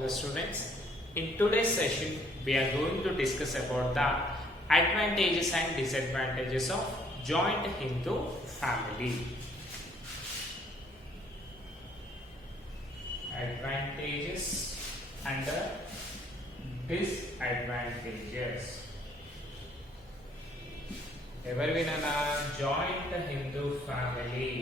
Hello students, in today's session we are going to discuss about the advantages and disadvantages of joint Hindu family. Advantages and disadvantages. ఎవరు విననా joint Hindu family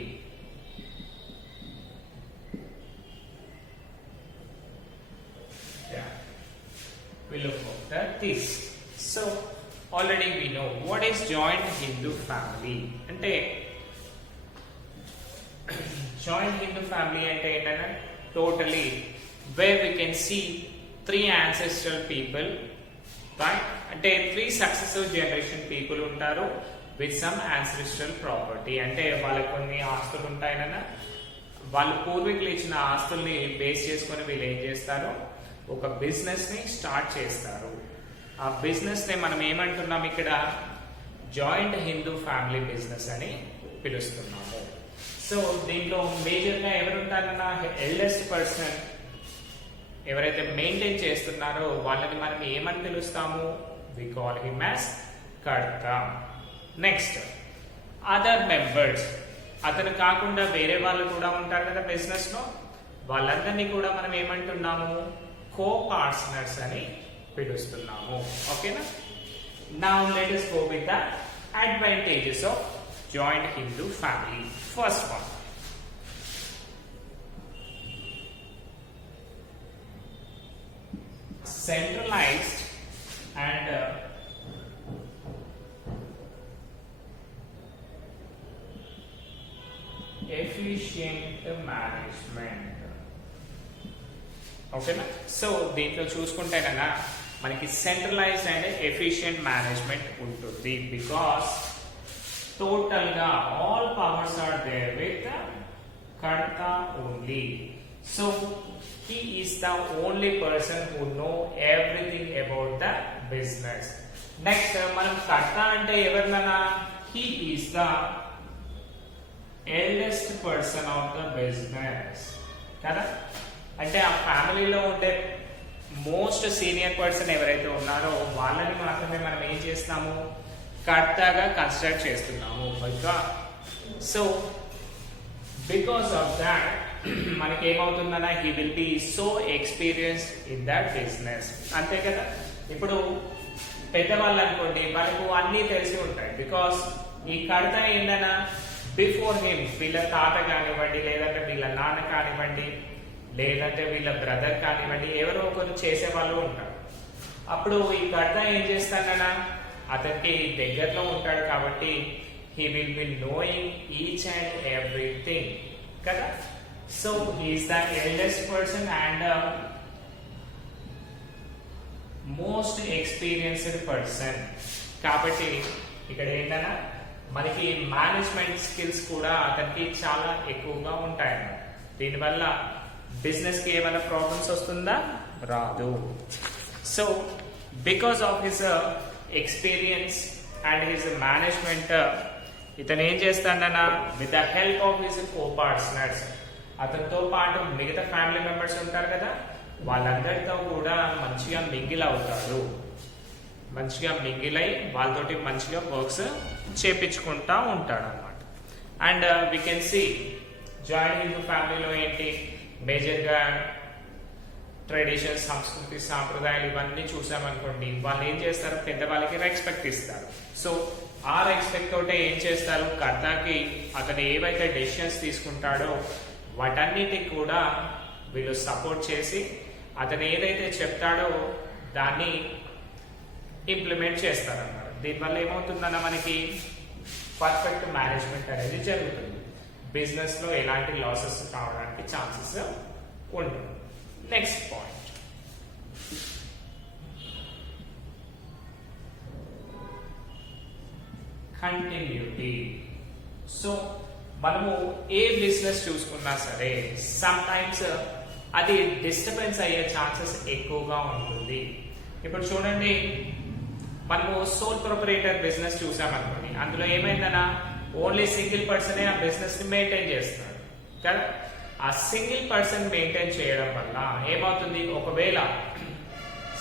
we look after this. So already we know what is joint Hindu family అంటే joint Hindu family అంటే ఏంటంటే totally where we can see three ancestral people, right? అంటే three successive generation people ఉంటారు with some ancestral property. అంటే వాళ్ళకి కొన్ని ఆస్తులు ఉంటాయన వాళ్ళ పూర్వీకులు ఇచ్చిన ఆస్తుల్ని బేస్ చేసుకొని వీళ్ళు ఏం చేస్తారు, ఒక బిజినెస్ ని స్టార్ట్ చేస్తారు. ఆ బిజినెస్ ని మనం ఏమంటున్నాం ఇక్కడ జాయింట్ హిందూ ఫ్యామిలీ బిజినెస్ అని పిలుస్తున్నాము. సో దీంట్లో మేజర్ గా ఎవరుంటారన్న ఎల్డెస్ట్ పర్సన్ ఎవరైతే మెయింటైన్ చేస్తున్నారో వాళ్ళని మనం ఏమని పిలుస్తాము, వి కాల్ హిమ్ యాస్ కర్త. నెక్స్ట్ అదర్ మెంబర్స్, అతను కాకుండా వేరే వాళ్ళు కూడా ఉంటారు కదా బిజినెస్ లో, వాళ్ళందరినీ కూడా మనం ఏమంటున్నాము, కో పార్ట్నర్స్ అని పిలుస్తున్నాము. ఓకేనా? Now let us go with the advantages of joint Hindu family. First one, centralized and efficient management. ఓకేనా? సో దీంట్లో చూసుకుంటేనన్నా మనకి సెంట్రలైజ్డ్ అండ్ ఎఫిషియంట్ మేనేజ్మెంట్ ఉంటుంది. బికాస్ టోటల్ గా all powers are there with karta only. So he is the only person who know everything about the business. Next మనం కర్త అంటే ఎవరినన్నా, he is the eldest person of the business కదా. అంటే ఆ ఫ్యామిలీలో ఉండే మోస్ట్ సీనియర్ పర్సన్ ఎవరైతే ఉన్నారో వాళ్ళని మాత్రమే మనం ఏం చేస్తున్నాము, కర్తగా కన్సిడర్ చేస్తున్నాము. సో బికాస్ ఆఫ్ దాట్ మనకి ఏమవుతుందన్నా, he will be so experienced in that business. అంతే కదా. ఇప్పుడు పెద్దవాళ్ళు అనుకోండి, వాళ్ళకు అన్నీ తెలిసి ఉంటాయి. బికాస్ ఈ కర్త ఏంటన్నా, బిఫోర్ హిమ్ వీళ్ళ తాత కానివ్వండి, లేదంటే వీళ్ళ నాన్న కానివ్వండి, లేదంటే వీళ్ళ బ్రదర్ కానివ్వండి, ఎవరో ఒకరు చేసే వాళ్ళు ఉంటారు. అప్పుడు ఈ కర్త ఏం చేస్తాడన్నా, అతనికి దగ్గరలో ఉంటాడు కాబట్టి he will be knowing each and everything కదా. So he is the eldest person and most experienced person. కాబట్టి ఇక్కడ ఏంటన్నా మనకి మేనేజ్మెంట్ స్కిల్స్ కూడా అతనికి చాలా ఎక్కువగా ఉంటాయన్నమాట. దీనివల్ల బిజినెస్ కి ఏమైనా ప్రాబ్లమ్స్ వస్తుందా, రాదు. So because of his experience and his management ఇతను ఏం చేస్తాడన్నా, with the help of his co partners, అతనితో పాటు మిగతా ఫ్యామిలీ మెంబర్స్ ఉంటారు కదా, వాళ్ళందరితో కూడా మంచిగా మింగిల్ అవుతాడు. మంచిగా మింగిల్ అయి వాళ్ళతోటి మంచిగా వర్క్స్ చేపించుకుంటా ఉంటాడు అన్నమాట. And we can see joint Hindu ఫ్యామిలీలో ఏంటి, మేజర్గా ట్రెడిషన్స్, సంస్కృతి, సాంప్రదాయాలు ఇవన్నీ చూసామనుకోండి, వాళ్ళు ఏం చేస్తారు, పెద్దవాళ్ళకి రెస్పెక్ట్ ఇస్తారు. సో ఆ రెస్పెక్ట్ తోటే ఏం చేస్తారు, కర్తకి అతను ఏవైతే డెసిషన్స్ తీసుకుంటాడో వాటన్నిటికి కూడా వీళ్ళు సపోర్ట్ చేసి అతను ఏదైతే చెప్తాడో దాన్ని ఇంప్లిమెంట్ చేస్తారన్నమాట. దీనివల్ల ఏమవుతుందన్న, మనకి పర్ఫెక్ట్ మేనేజ్మెంట్ అనేది జరుగుతుంది. బిజినెస్ లో ఎలాంటి లాసెస్ కావడానికి ఛాన్సెస్ ఉండవు. Next point, continuity. సో మనము ఏ బిజినెస్ చూసుకున్నా సరే సమ్ టైమ్స్ అది డిస్టర్బెన్స్ అయ్యే ఛాన్సెస్ ఎక్కువగా ఉంటుంది. ఇప్పుడు చూడండి, మనము సోల్ ప్రొపరేటర్ బిజినెస్ చూసామనుకోండి, అందులో ఏమైందన్నా ఓన్లీ సింగిల్ పర్సనే ఆ బిజినెస్ ని మెయింటైన్ చేస్తున్నాడు కదా. ఆ సింగిల్ పర్సన్ మెయింటైన్ చేయడం వల్ల ఏమవుతుంది, ఒకవేళ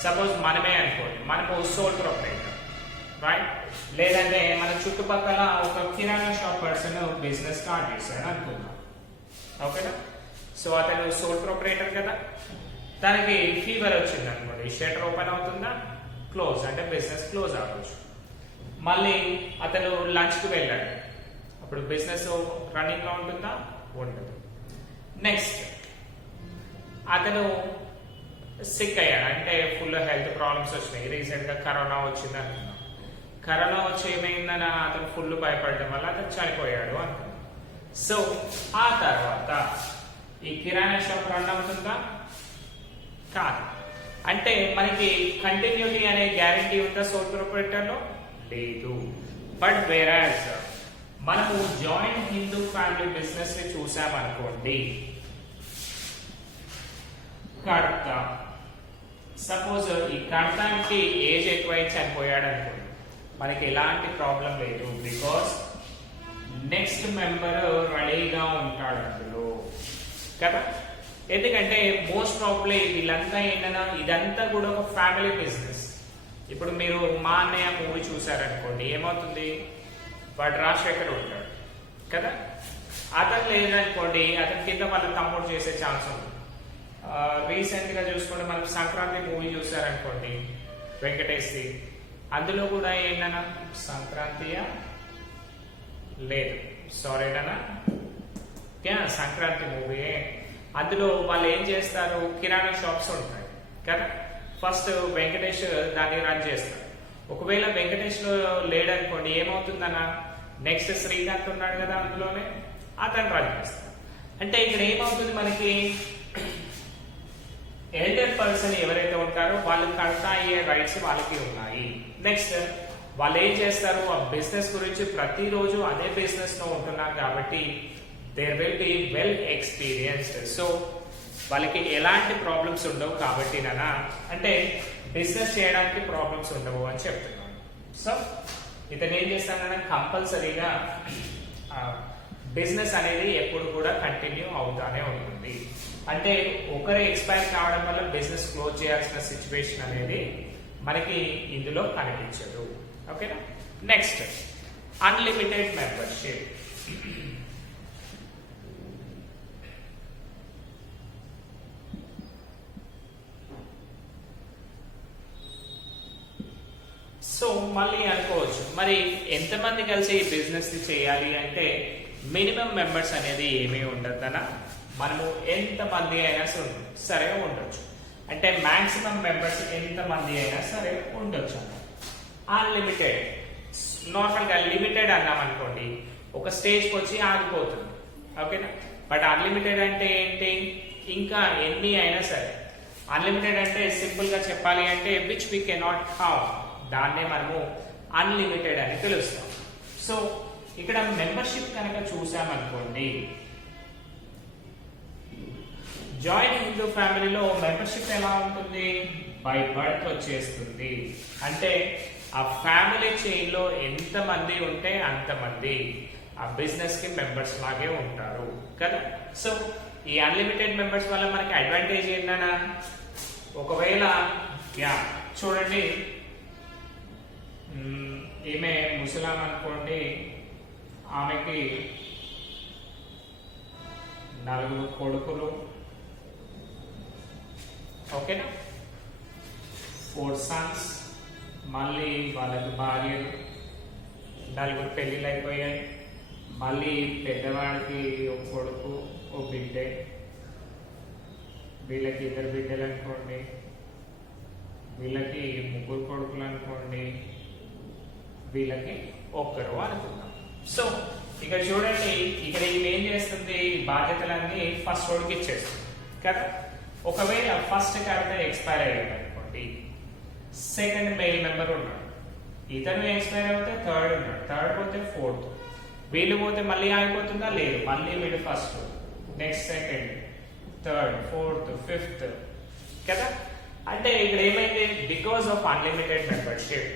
సపోజ్ మనమే అనుకోండి, మనము సోల్ ప్రొపరైటర్ రైట్, లేదంటే మన చుట్టుపక్కల ఒక కిరాణా షాప్ పర్సన్ బిజినెస్ స్టార్ట్ చేశాడు అనుకుందాం, ఓకేనా. సో అతను సోల్ ప్రొపరైటర్ కదా, తనకి ఫీవర్ వచ్చింది అనుకోండి, షట్టర్ ఓపెన్ అవుతుందా, క్లోజ్, అంటే బిజినెస్ క్లోజ్ అవ్వచ్చు. మళ్ళీ అతను లంచ్కి వెళ్ళాడు, అప్పుడు బిజినెస్ రన్నింగ్ లో ఉంటుందా, ఉండదు. నెక్స్ట్ అతను సిక్ అయ్యాడు, అంటే ఫుల్ హెల్త్ ప్రాబ్లమ్స్ వచ్చినాయి, రీసెంట్ గా కరోనా వచ్చింది అనుకున్నాం. కరోనా వచ్చి ఏమైందని అతను ఫుల్ భయపడడం వల్ల అతను చనిపోయాడు అనుకున్నాం. సో ఆ తర్వాత ఈ కిరాణా షాప్ రన్ అవుతుందా, కాదు. అంటే మనకి కంటిన్యూటీ అనే గ్యారంటీ ఉందా సోల్ ప్రొపరైటర్ లో, లేదు. బట్ వేరాజ్ మనము జాయింట్ హిందూ ఫ్యామిలీ బిజినెస్ ని చూసామనుకోండి, కర్త, సపోజ్ ఈ కర్తానికి ఏజ్ ఎక్కువై చనిపోయాడు అనుకోండి, మనకి ఎలాంటి ప్రాబ్లం లేదు, బికాస్ నెక్స్ట్ మెంబర్ రెడీగా ఉంటాడు అందులో కదా. ఎందుకంటే మోస్ట్ ప్రాబ్లీ వీళ్ళంతా ఏంటన్నా, ఇదంతా కూడా ఒక ఫ్యామిలీ బిజినెస్. ఇప్పుడు మీరు మా అన్నయ్య మూవీ చూసారనుకోండి, ఏమవుతుంది, వాడు రాజశేఖర్ ఉంటాడు కదా, అతను లేదనుకోండి, అతని కింద వాళ్ళ తమ్ముడు చేసే ఛాన్స్ ఉంది. రీసెంట్ గా చూసుకుంటే మనం సంక్రాంతి మూవీ చూసారనుకోండి, వెంకటేష్ది, అందులో కూడా ఏంటన్నా సంక్రాంతియా లేదు, సారీ నాన్న, సంక్రాంతి మూవీ, అందులో వాళ్ళు ఏం చేస్తారు, కిరాణా షాప్స్ ఉంటాయి కదా. ఫస్ట్ వెంకటేష్ దాన్ని రన్ చేస్తాడు. ఒకవేళ వెంకటేష్ లో లేడనుకోండి, ఏమవుతుందన్నా, నెక్స్ట్ శ్రీకాంత్ ఉన్నాడు కదా అందులోనే, అతను రన్ చేస్తాడు. అంటే ఇక్కడ ఏమవుతుంది, మనకి ఎల్డర్ పర్సన్ ఎవరైతే ఉంటారో వాళ్ళు కడతా అయ్యే రైట్స్ వాళ్ళకి ఉన్నాయి. నెక్స్ట్ వాళ్ళు ఏం చేస్తారు, ఆ బిజినెస్ గురించి ప్రతిరోజు అదే బిజినెస్ లో ఉంటున్నారు కాబట్టి there will be well experienced. So వాళ్ళకి ఎలాంటి ప్రాబ్లమ్స్ ఉండవు కాబట్టి నానా, అంటే బిజినెస్ చేయడానికి ప్రాబ్లమ్స్ ఉండవు అని చెప్తున్నాను. సో ఇతను ఏం చేస్తానన్నా, కంపల్సరీగా బిజినెస్ అనేది ఎప్పుడు కూడా కంటిన్యూ అవుతానే ఉంటుంది. అంటే ఒకరు ఎక్స్పైర్ కావడం వల్ల బిజినెస్ క్లోజ్ చేయాల్సిన సిచ్యువేషన్ అనేది మనకి ఇందులో కనిపించదు, ఓకేనా. Next unlimited membership. సో మళ్ళీ అనుకోవచ్చు, మరి ఎంతమంది కలిసి ఈ బిజినెస్ చేయాలి అంటే మినిమం మెంబర్స్ అనేది ఏమీ ఉండదన్నా, మనము ఎంతమంది అయినా సరే ఉండొచ్చు. అంటే మాక్సిమం మెంబర్స్ ఎంతమంది అయినా సరే ఉండొచ్చు అన్న. అన్లిమిటెడ్, నార్మల్ గా లిమిటెడ్ అన్నాం అనుకోండి, ఒక స్టేజ్కి వచ్చి ఆగిపోతుంది, ఓకేనా. బట్ అన్లిమిటెడ్ అంటే ఏంటి, ఇంకా ఎన్ని అయినా సరే. అన్లిమిటెడ్ అంటే సింపుల్ గా చెప్పాలి అంటే విచ్ వీ కెనాట్ కౌంట్, దాన్నే మనము అన్లిమిటెడ్ అని పిలుస్తాం. సో ఇక్కడ మెంబర్షిప్ కనుక చూసామనుకోండి, జాయింట్ హిందూ ఫ్యామిలీలో మెంబర్షిప్ ఎలా ఉంటుంది, బై బర్త్ వచ్చేస్తుంది. అంటే ఆ ఫ్యామిలీ చైన్ లో ఎంత మంది ఉంటే అంతమంది ఆ బిజినెస్ కి మెంబర్స్ లాగే ఉంటారు కదా. సో ఈ అన్లిమిటెడ్ మెంబర్స్ వల్ల మనకి అడ్వాంటేజ్ ఏంటన్నా, ఒకవేళ చూడండి, ఈమె ముసలాం అనుకోండి, ఆమెకి 4 కొడుకులు, ఓకేనా, 4 sons, మళ్ళీ వాళ్ళకి భార్యలు, 4 పెళ్లిళ్ళు అయిపోయాయి. మళ్ళీ పెద్దవాడికి ఒక కొడుకు, ఒక బిడ్డే, వీళ్ళకి 2 బిడ్డలు అనుకోండి, వీళ్ళకి 3 కొడుకులు అనుకోండి, వీళ్ళకి 1 అనుకుందాం. సో ఇక్కడ చూడండి, ఇక్కడ ఇవి ఏం చేస్తుంది, బాధ్యతలన్నీ ఫస్ట్ రోడ్కి ఇచ్చేస్తుంది కదా. ఒకవేళ ఫస్ట్ కడితే ఎక్స్పైర్ అయ్యాడు అనుకోండి, సెకండ్ మెయిల్ మెంబర్ ఉన్నాడు, ఇతను ఎక్స్పైర్ అవుతే థర్డ్ ఉన్నాడు, థర్డ్ పోతే ఫోర్త్, వీళ్ళు పోతే మళ్ళీ ఆగిపోతుందా, లేదు, మళ్ళీ వీళ్ళు first, next second, third, fourth, fifth కదా. అంటే ఇక్కడ ఏమైంది, బికాస్ ఆఫ్ అన్లిమిటెడ్ మెంబర్షిప్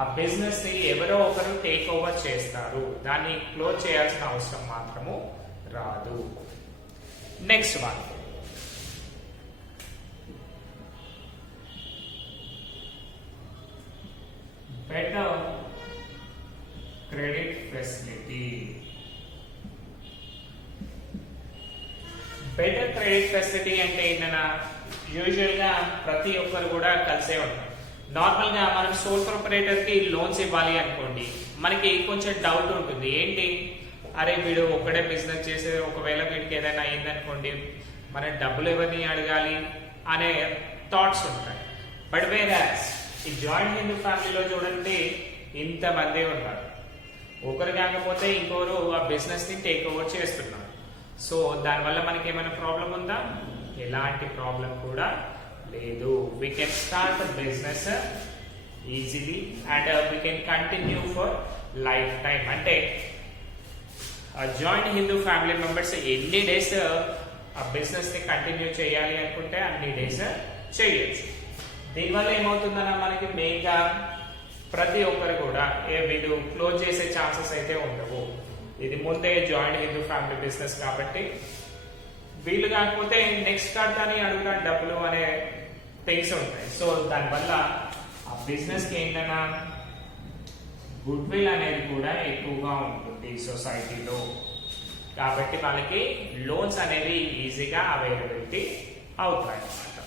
ఆ బిజినెస్ ని ఎవరో ఒకరు టేక్ ఓవర్ చేస్తారు, దాన్ని క్లోజ్ చేయాల్సిన అవసరం మాత్రము రాదు. Next one. Better credit facility. Better credit facility అంటే ఏంటన్నా, యూజువల్ గా ప్రతి ఒక్కరు కూడా కలిసే ఉంటారు. నార్మల్ గా మనం సోల్ ప్రొపరేటర్ కి లోన్స్ ఇవ్వాలి అనుకోండి, మనకి కొంచెం డౌట్ ఉంటుంది. ఏంటి, అరే వీడు ఒక్కడే బిజినెస్ చేసే, ఒకవేళ వీడికి ఏదైనా అయిందనుకోండి మనం డబ్బులు ఎవరిని అడగాలి అనే థాట్స్ ఉంటాయి. బట్ వేరాస్ ఈ జాయింట్ హిందూ ఫ్యామిలీలో చూడండి ఇంతమంది ఉన్నారు. ఒకరు కాకపోతే ఇంకోరు ఆ బిజినెస్ ని టేక్ ఓవర్ చేస్తున్నారు. సో దానివల్ల మనకి ఏమైనా ప్రాబ్లం ఉందా? ఎలాంటి ప్రాబ్లం కూడా లేదు. We can start business easily and we can continue for life time. అంటే జాయింట్ హిందూ ఫ్యామిలీ మెంబర్స్ ఎన్ని డేస్ ఆ బిజినెస్ ని కంటిన్యూ చేయాలి అనుకుంటే అన్ని డేస్ చేయొచ్చు. దీనివల్ల ఏమవుతుందన్నా, మనకి మెయిన్గా ప్రతి ఒక్కరు కూడా వీళ్ళు క్లోజ్ చేసే ఛాన్సెస్ అయితే ఉండవు. ఇది ముందే జాయింట్ హిందూ ఫ్యామిలీ బిజినెస్ కాబట్టి వీళ్ళు కాకపోతే నెక్స్ట్ కడతాని అడుగుతాను డబ్బులు అనే థింగ్స్ ఉంటాయి. సో దానివల్ల ఆ బిజినెస్ కి ఏంటన్నా గుడ్ విల్ అనేది కూడా ఎక్కువగా ఉంటుంది సొసైటీలో. కాబట్టి వాళ్ళకి లోన్స్ అనేవి ఈజీగా అవైలబిలిటీ అవుతాయి అన్నమాట.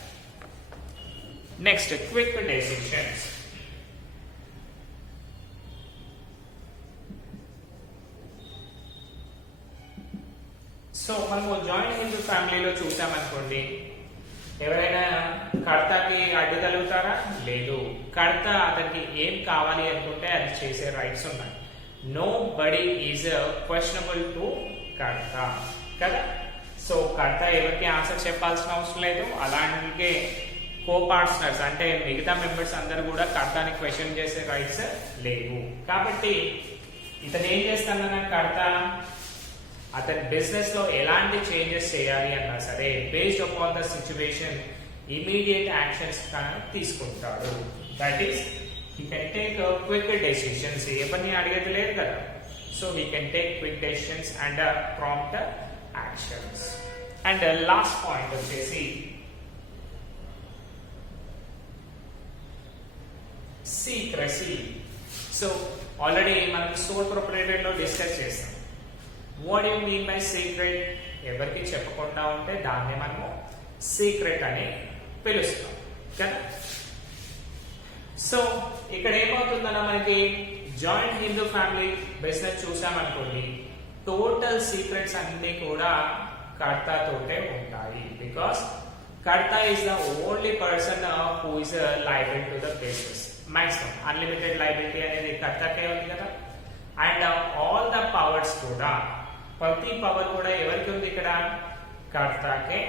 Next, quick decisions. సో మనము జాయింట్ హిందూ ఫ్యామిలీలో చూసామనుకోండి, ఎవరైనా కర్తకి అడ్డుగలుగుతారా? లేదు. కర్త అతనికి ఏం కావాలి అనుకుంటే అది చేసే రైట్స్ ఉన్నాయి. Nobody is questionable to కర్త కదా. సో కర్త ఎవరికి ఆన్సర్ చెప్పాల్సిన అవసరం లేదు. అలాంటి కో పార్ట్నర్స్ అంటే మిగతా మెంబర్స్ అందరూ కూడా కర్తని క్వశ్చన్ చేసే రైట్స్ లేవు. కాబట్టి ఇతను ఏం చేస్తానన్నా, కర్త అతని బిజినెస్ లో ఎలాంటి చేంజెస్ చేయాలి అన్నా సరే based upon the situation immediate actions తీసుకుంటాడు. That is he can take quick decisions. ఎవరిని అడిగేది లేదు కదా. So he can take quick decisions and prompt actions. And last point వచ్చేసి సీక్రసీ. సో ఆల్రెడీ మనం సోల్ ప్రొపరేటర్ లో డిస్కస్ చేస్తాం. What you mean by secret? ఎవరికి చెప్పకుండా ఉంటే దాన్ని మనము సీక్రెట్ అని పిలుస్తాం కదా. సో ఇక్కడ ఏమవుతుందన్నా, మనకి జాయింట్ హిందూ ఫ్యామిలీ బిజినెస్ చూసామనుకోండి, టోటల్ సీక్రెట్స్ అన్ని కూడా కర్తతోటే ఉంటాయి. Because karta is the only person who is liable to the business. Maximum unlimited liability అనేది కర్తకే ఉంది కదా. అండ్ ఆల్ ద పవర్స్ కూడా, ప్రతి పవర్ కూడా ఎవరికి ఉంది? ఇక్కడ కర్తకే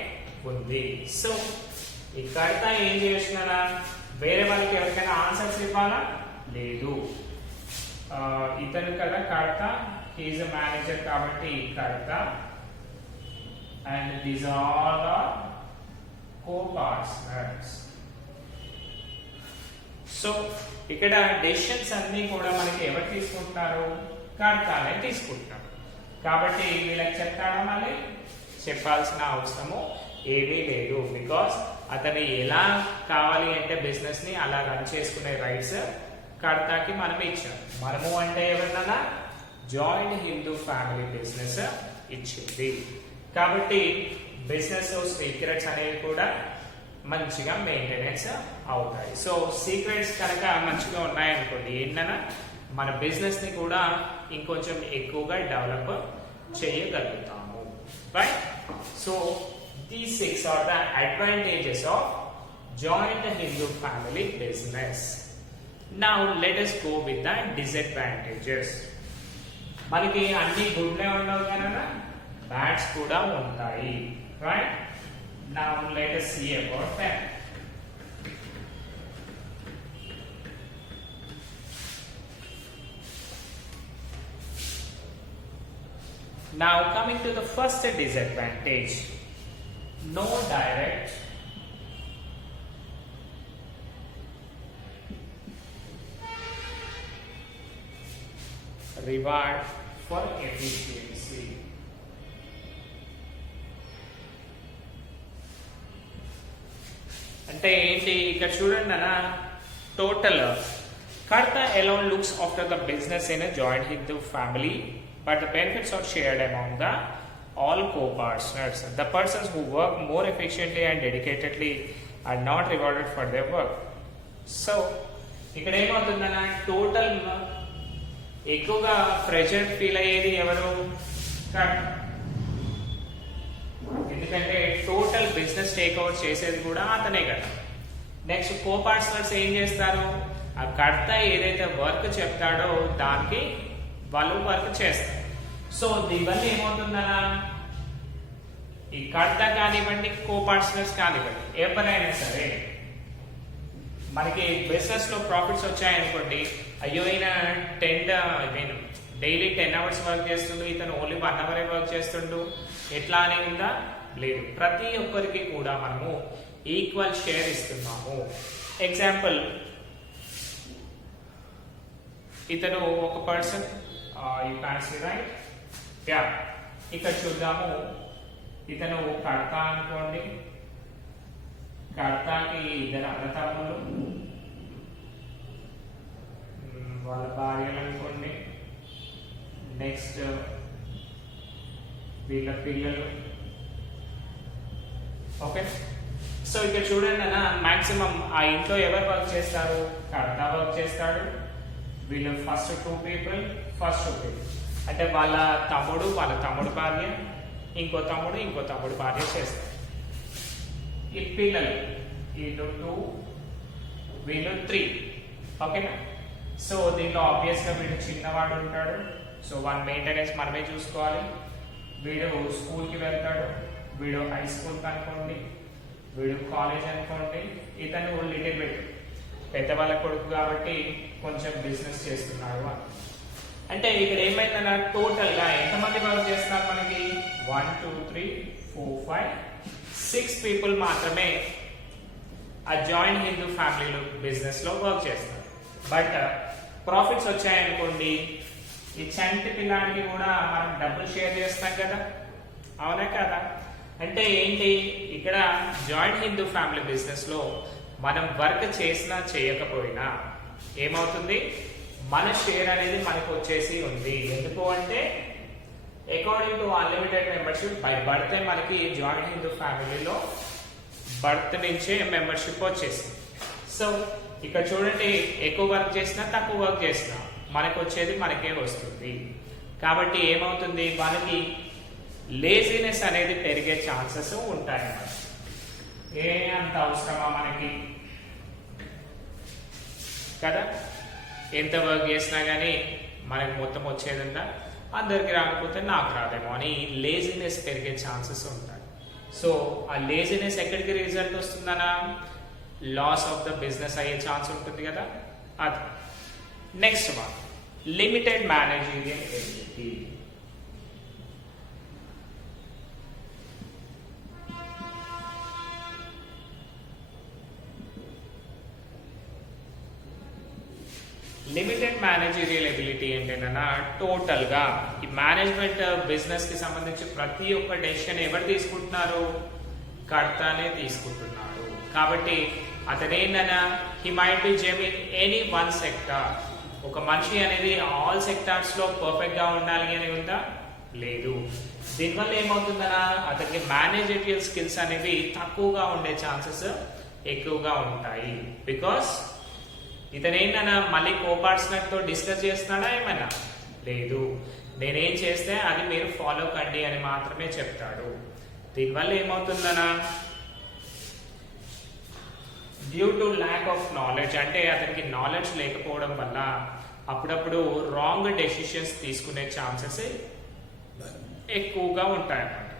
ఉంది. సో ఈ కర్త ఏం చేస్తున్నారా, వేరే వాళ్ళకి ఎవరికైనా ఆన్సర్స్ ఇవ్వాలా? లేదు. ఇతను కదా కర్త, హీఈస్ ఎ మేనేజర్ కాబట్టి karta, and these all are co-partners. So ఇక్కడ డెసిషన్స్ అన్ని కూడా మనకి ఎవరు తీసుకుంటారు? కర్తనే తీసుకుంటారు. కాబట్టి వీళ్ళకి చెప్తాడా? మళ్ళీ చెప్పాల్సిన అవసరము ఏమీ లేదు. బికాస్ అతను ఎలా కావాలి అంటే బిజినెస్ ని అలా రన్ చేసుకునే రైట్స్ కర్తకి మనం ఇచ్చాం. మనము అంటే ఎవరినన్నా జాయింట్ హిందూ ఫ్యామిలీ బిజినెస్ ఇచ్చింది. కాబట్టి బిజినెస్ సీక్రెట్స్ అనేవి కూడా మంచిగా మెయింటెనెన్స్ అవుతాయి. సో సీక్రెట్స్ కనుక మంచిగా ఉన్నాయనుకోండి, ఏంటన్నా మన బిజినెస్ ని కూడా ఇంకొంచెం ఎక్కువగా డెవలప్ చేయగలుగుతాము. Right? So these 6 are the advantages of joint Hindu family business. Now let us go with the disadvantages. మనకి అన్ని గుడ్లే ఉండవు కనుక బ్యాడ్స్ కూడా ఉంటాయి. Right? Now let us see about that. Now coming to the first disadvantage, no direct reward for efficiency. అంటే ఏంటి ఇక్కడ చూడండి అన్న, total Karta alone looks after the business in a joint Hindu family, but the benefits are shared among the all co-partners. The persons who work more efficiently and dedicatedly are not rewarded for their work. So, ఇక్కడ ఏమవుతుందన్న, total ఎక్కువగా pressure feel అయ్యేది ఎవరు? కర్త. ఎందుకంటే total business take over చేసేది కూడా అతనే కదా. నెక్స్ట్ కో పార్ట్నర్స్ ఏం చేస్తారు? ఆ కర్త ఏదైతే వర్క్ చెప్తాడో దానికి వాళ్ళు వర్క్ చేస్తారు. సో దీనివల్ల ఏమవుతుందన్నా, ఈ కర్త కానివ్వండి, కో పార్ట్నర్స్ కానివ్వండి, ఎవరైనా సరే మనకి బిజినెస్ లో ప్రాఫిట్స్ వచ్చాయనుకోండి, అయ్యో ఈయన డైలీ 10 hours వర్క్ చేస్తుండు, ఇతను ఓన్లీ 1 hour వర్క్ చేస్తుండు, ఎట్లా అని ఉందా? లేదు. ప్రతి ఒక్కరికి కూడా మనము ఈక్వల్ షేర్ ఇస్తున్నాము. ఎగ్జాంపుల్, ఇతను ఒక పర్సన్, ఈ ఫ్యాన్సీ రైట్, యా ఇక్కడ చూద్దాము, ఇతను కర్త అనుకోండి, కర్తకి 2 అన్నతమ్ములు, వాళ్ళ భార్యలు అనుకోండి, నెక్స్ట్ వీళ్ళ పిల్లలు. ఓకే, సో ఇక్కడ చూడండి అన్న, మాక్సిమం ఆ ఇంట్లో ఎవరు వర్క్ చేస్తారు? కర్త వర్క్ చేస్తాడు. వీళ్ళు ఫస్ట్ 2 people, అంటే వాళ్ళ తమ్ముడు భార్య, ఇంకో తమ్ముడు భార్య చేస్తారు. ఈ పిల్లలు వీళ్ళు 2, వీళ్ళు 3. ఓకేనా? సో దీంట్లో ఆబ్వియస్ గా వీడు చిన్నవాడు ఉంటాడు, సో వాడి మెయింటెనెన్స్ మనమే చూసుకోవాలి. వీడు స్కూల్కి వెళ్తాడు, వీడు హై స్కూల్ అనుకోండి, వీడు కాలేజ్ అనుకోండి, ఇతను లిటిల్ బిట్ పెద్దవాళ్ళ కొడుకు కాబట్టి కొంచెం బిజినెస్ చేస్తున్నాడు అని. అంటే ఇక్కడ ఏమైందన్నా, టోటల్ గా ఎంతమంది వర్క్ చేస్తున్నారు మనకి? 1 2 3 4 5 6 people మాత్రమే ఆ జాయింట్ హిందూ ఫ్యామిలీలో బిజినెస్ లో వర్క్ చేస్తారు. బట్ ప్రాఫిట్స్ వచ్చాయనుకోండి, ఈ చంటి పిల్లానికి కూడా మనం డబ్బులు షేర్ చేస్తాం కదా, అవునా కదా? అంటే ఏంటి, ఇక్కడ జాయింట్ హిందూ ఫ్యామిలీ బిజినెస్ లో మనం వర్క్ చేసినా చేయకపోయినా ఏమవుతుంది, మన షేర్ అనేది మనకు వచ్చేసి ఉంది. ఎందుకు అంటే according to unlimited membership by birth మనకి జాయింట్ హిందూ ఫ్యామిలీలో బర్త్ నుంచే మెంబర్షిప్ వచ్చేసింది. సో ఇక్కడ చూడండి, ఎక్కువ వర్క్ చేసినా తక్కువ వర్క్ చేసినా మనకు వచ్చేది మనకే వస్తుంది. కాబట్టి ఏమవుతుంది, మనకి లేజినెస్ అనేది పెరిగే ఛాన్సెస్ ఉంటాయి అన్నమాట. ఏ అంత అవసరమా మనకి కదా? ఎంత వర్క్ చేసినా కానీ మనకి మొత్తం వచ్చేదంతా అందరికి రాకపోతే నాకు రాదేమో అని లేజినెస్ పెరిగే ఛాన్సెస్ ఉంటాయి. సో ఆ లేజినెస్ ఎక్కడికి రిజల్ట్ వస్తుందనా, లాస్ ఆఫ్ ద బిజినెస్ అయ్యే ఛాన్స్ ఉంటుంది కదా. అది next one, limited managerial ability. Limited managerial ability ఏంటంటే టోటల్ గా ఈ మేనేజ్మెంట్ బిజినెస్ కి సంబంధించి ప్రతి ఒక్క డెసిషన్ ఎవరు తీసుకుంటున్నారు? కర్తనే తీసుకుంటున్నాడు. కాబట్టి అతనేంటన్నా, he might be gem in any one sector. ఒక మనిషి అనేది ఆల్ సెక్టార్స్ లో పర్ఫెక్ట్ గా ఉండాలి అని ఉందా? లేదు. దీనివల్ల ఏమవుతుందన్నా, అతనికి మేనేజరియల్ స్కిల్స్ అనేవి తక్కువగా ఉండే ఛాన్సెస్ ఎక్కువగా ఉంటాయి. బికాస్ ఇతనేంటన్నా మళ్ళీ కో పార్ట్నర్ తో డిస్కస్ చేస్తున్నాడా ఏమన్నా? లేదు. నేనేం చేస్తే అది మీరు ఫాలో కండి అని మాత్రమే చెప్తాడు. దీనివల్ల ఏమవుతుందన్నా, due to lack of knowledge, అంటే అతనికి నాలెడ్జ్ లేకపోవడం వల్ల అప్పుడప్పుడు రాంగ్ డెసిషన్స్ తీసుకునే ఛాన్సెస్ ఎక్కువగా ఉంటాయి అన్నమాట.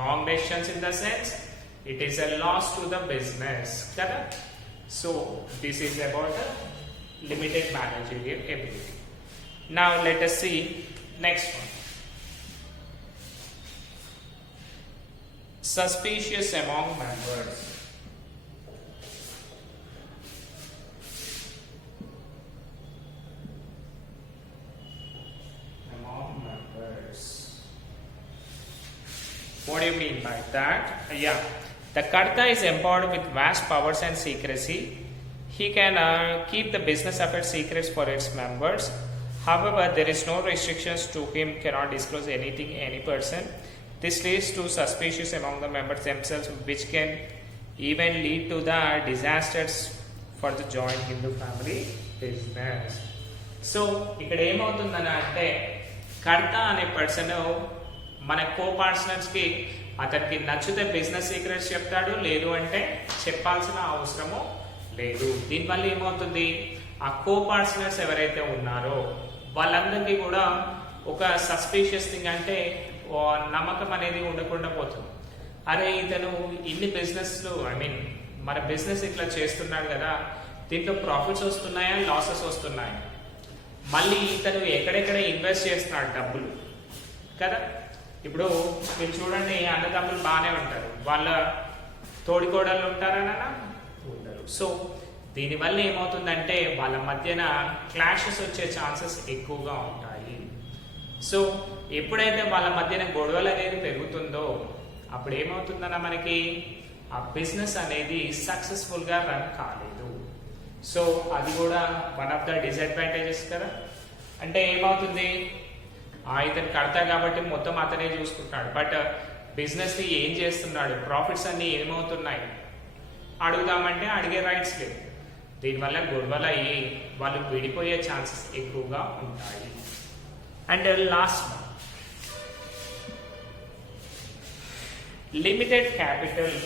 Wrong decisions in the sense it is a loss to the business కదా. So this is about limited managerial ability. Now let us see next one. Suspicious among members. Among members. What do you mean by that? Yeah. The Karta is empowered with vast powers and secrecy. He can keep the business affairs secrets for its members. However, there is no restrictions to him cannot disclose anything any person. This leads to suspicious among the members themselves, which can even lead to the disasters for the joint Hindu family business. So ఇక్కడ ఏమవుతుందని అంటే కర్త అనే person మన కో పార్ట్నర్స్కి అతనికి నచ్చితే business secrets చెప్తాడు, లేదు అంటే చెప్పాల్సిన అవసరము లేదు. దీనివల్ల ఏమవుతుంది, ఆ కో పార్ట్నర్స్ ఎవరైతే ఉన్నారో వాళ్ళందరికీ కూడా ఒక సస్పీషియస్ థింగ్ అంటే నమ్మకం అనేది ఉండకుండా పోతుంది. అరే ఇతను ఇన్ని బిజినెస్లు మన బిజినెస్ ఇట్లా చేస్తున్నాడు కదా, దీంట్లో ప్రాఫిట్స్ వస్తున్నాయా లాసెస్ వస్తున్నాయా, మళ్ళీ ఇతను ఎక్కడెక్కడ ఇన్వెస్ట్ చేస్తున్నాడు డబ్బులు కదా. ఇప్పుడు మీరు చూడండి, అన్నదమ్ములు బాగానే ఉంటారు, వాళ్ళ తోడికోడళ్ళు ఉంటారనా ఉండరు. సో దీనివల్ల ఏమవుతుందంటే వాళ్ళ మధ్యన క్లాషెస్ వచ్చే ఛాన్సెస్ ఎక్కువగా ఉంటాయి. సో ఎప్పుడైతే వాళ్ళ మధ్యన గొడవలు అనేది పెరుగుతుందో అప్పుడు ఏమవుతుందన్న మనకి ఆ బిజినెస్ అనేది సక్సెస్ఫుల్గా రన్ కాలేదు. సో అది కూడా వన్ ఆఫ్ ద డిసడ్వాంటేజెస్ కదా. అంటే ఏమవుతుంది, ఇతను కడతా కాబట్టి మొత్తం అతనే చూసుకుంటున్నాడు, బట్ బిజినెస్ని ఏం చేస్తున్నాడు, ప్రాఫిట్స్ అన్నీ ఏమవుతున్నాయి అడుగుదామంటే అడిగే రైట్స్ లేవు. దీనివల్ల గొడవలు అయ్యి వాళ్ళు విడిపోయే ఛాన్సెస్ ఎక్కువగా ఉంటాయి. And last limited capital.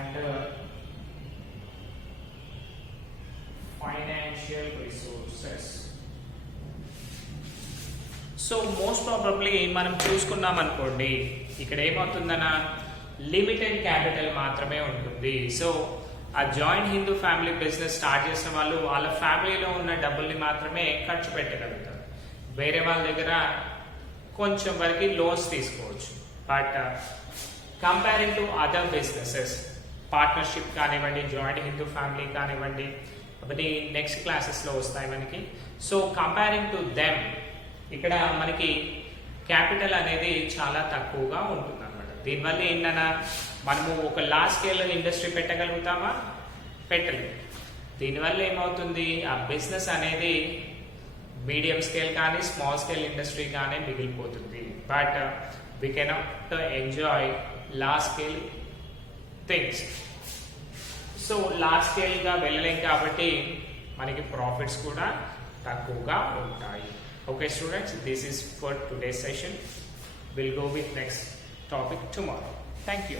And financial resources. So most probably మనం చూసుకున్నాం అనుకోండి, ఇక్కడ ఏమవుతుందన్నా లిమిటెడ్ క్యాపిటల్ మాత్రమే ఉంటుంది. సో ఆ joint Hindu family business start చేసిన వాళ్ళు వాళ్ళ ఫ్యామిలీలో ఉన్న డబ్బుల్ని మాత్రమే ఖర్చు పెట్టగలుగుతారు. వేరే వాళ్ళ దగ్గర కొంచెం వరకు లోన్స్ తీసుకోవచ్చు. But comparing to other businesses, partnership కానివ్వండి, జాయింట్ హిందూ ఫ్యామిలీ కానివ్వండి, అవన్నీ నెక్స్ట్ క్లాసెస్లో వస్తాయి మనకి. సో కంపేరింగ్ టు దెమ్ ఇక్కడ మనకి క్యాపిటల్ అనేది చాలా తక్కువగా ఉంటుంది అనమాట. దీనివల్ల ఏంటన్నా మనము ఒక లార్జ్ స్కేల్ ఇండస్ట్రీ పెట్టగలుగుతామా, పెట్టలేము. దీనివల్ల ఏమవుతుంది, ఆ బిజినెస్ అనేది మీడియం స్కేల్ కానీ స్మాల్ స్కేల్ ఇండస్ట్రీ కానీ మిగిలిపోతుంది. But we cannot enjoy large scale things. So large స్కేల్గా వెళ్ళలేం కాబట్టి మనకి ప్రాఫిట్స్ కూడా తక్కువగా ఉంటాయి. Okay students, this is for today's session. Will go with next topic tomorrow. Thank you.